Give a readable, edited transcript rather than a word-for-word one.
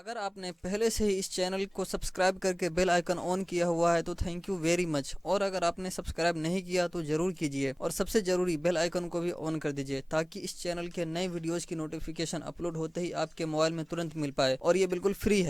अगर आपने पहले से ही इस चैनल को सब्सक्राइब करके बेल आइकन ऑन किया हुआ है तो थैंक यू वेरी मच। और अगर आपने सब्सक्राइब नहीं किया तो ज़रूर कीजिए और सबसे ज़रूरी बेल आइकन को भी ऑन कर दीजिए ताकि इस चैनल के नए वीडियोज़ की नोटिफिकेशन अपलोड होते ही आपके मोबाइल में तुरंत मिल पाए। और ये बिल्कुल फ्री है।